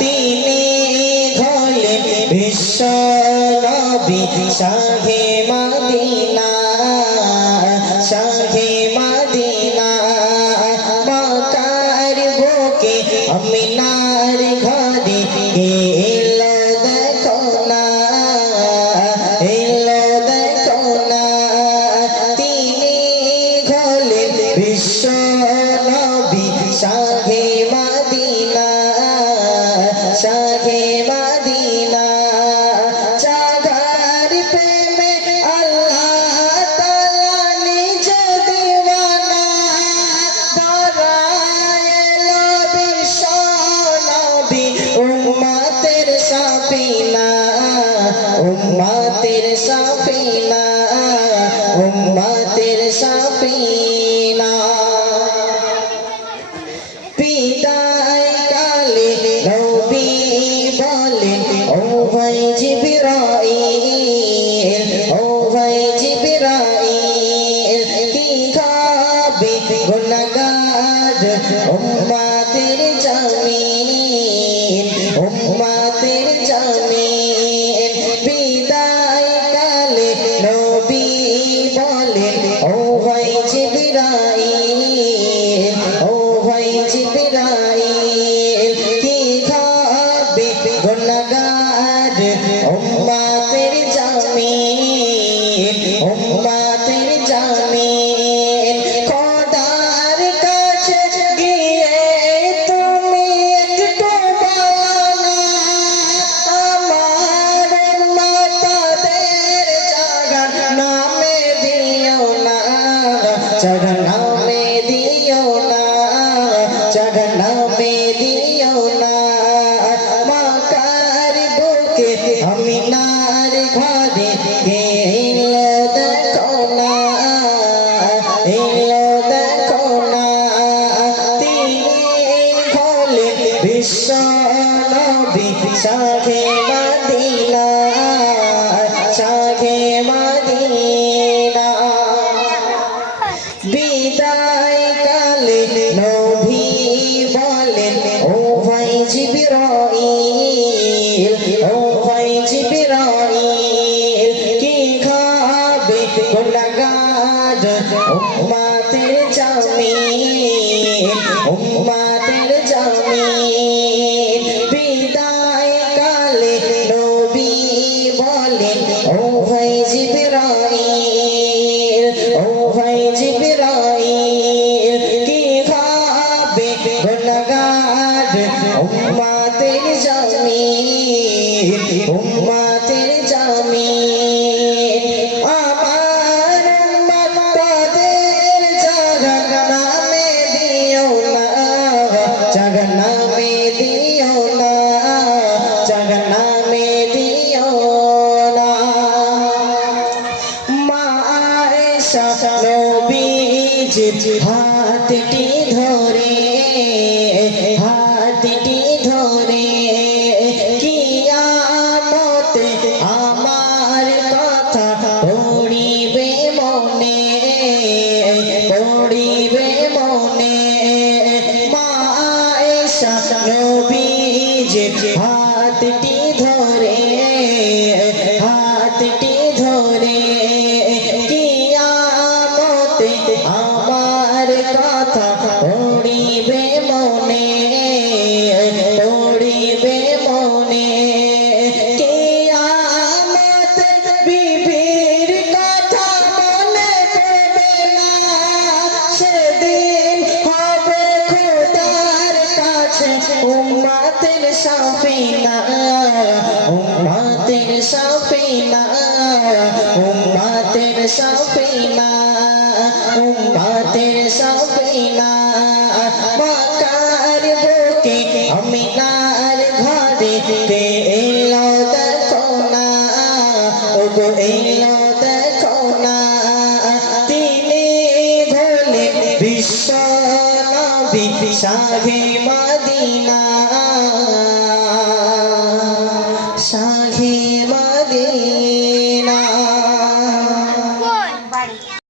তিনি হলেন বিশ্ব নবী শাহে মদিনা শাহে মদিনা মক্কার বুকে আমিনার ঘরে এলো দেখো না এলো দেখো না তিনি হলেন বিশ্ব নবী শাহে মদিনা শাহে মদিনা চাঁদার প্রেমে আল্লাহ তাআলা নিজ দিওয়ানা ধরায়লো বিশ্ব নবী উম্মতের সাফিনা উম্মতের সাফিনা উম্মতের সাফিনা বিদায় কালে নবী বলেন ও ভাই জিবরাইল ও ভাই জিবরাইল কি খাবে গুনাহগার উম্মতের জামিন উম্মতের জামিন বিদায় কালে নবী বলেন ও ভাই জিবরাইল ও ভাই জিবরাইল কি খাবে গুনাহগার উম্মতের জামিন উম্মতের জামিন খোদার কাছে গিয়ে তুমি একটু বলো আমার উম্মতদের জাহান্নামে দিও না জাহান্নামে দিও না জাহান্নামে দিও না মক্কার বুকে আমিনার ঘরে এলো দেখো না এলো দেখো না তিনি হলেন বিশ্ব নবী শাহে মদিনা শাহে মদিনা বিদায় কালে নবী বলেন ও ভাই জিবরাইল ও ভাই জিবরাইল কি খাবে গুনাহগার উম্মতের জামিন উম্মতের জামিন বিদায় কালে নবী বলেন ও ভাই জিবরাইল ও ভাই জিবরাইল কি খাবে গুনাহগার উম্মতের জামিন উম্মতের জামিন আমার উম্মতদের জাহান্নামে দিও না জাহান্নামে দিও না জাহান্নামে দিও না মা আয়েশা নবীজির হাতটি ধরে হাতটি ধরে কিয়ামতে আমার কথা পড়িবে মনে পড়িবে মনে মা আয়েশা নবীজির হাতটি ধরে হাতটি ধরে কিয়ামতে আমার কথা পড়িবে মনে পড়িবে মনে কিয়ামত বিবির কথা মনে পড়বে না সেদিন হবে খোদার কাছে উম্মতের সাফিনা উম্মতের সাফিনা উম্মতের সাফিনা উম্মতের সাফিনা মক্কার বুকে আমিনার ঘরে এলো দেখো না ওগো এলো দেখো না তিনি হলেন বিশ্ব নবী শাহে মদিনা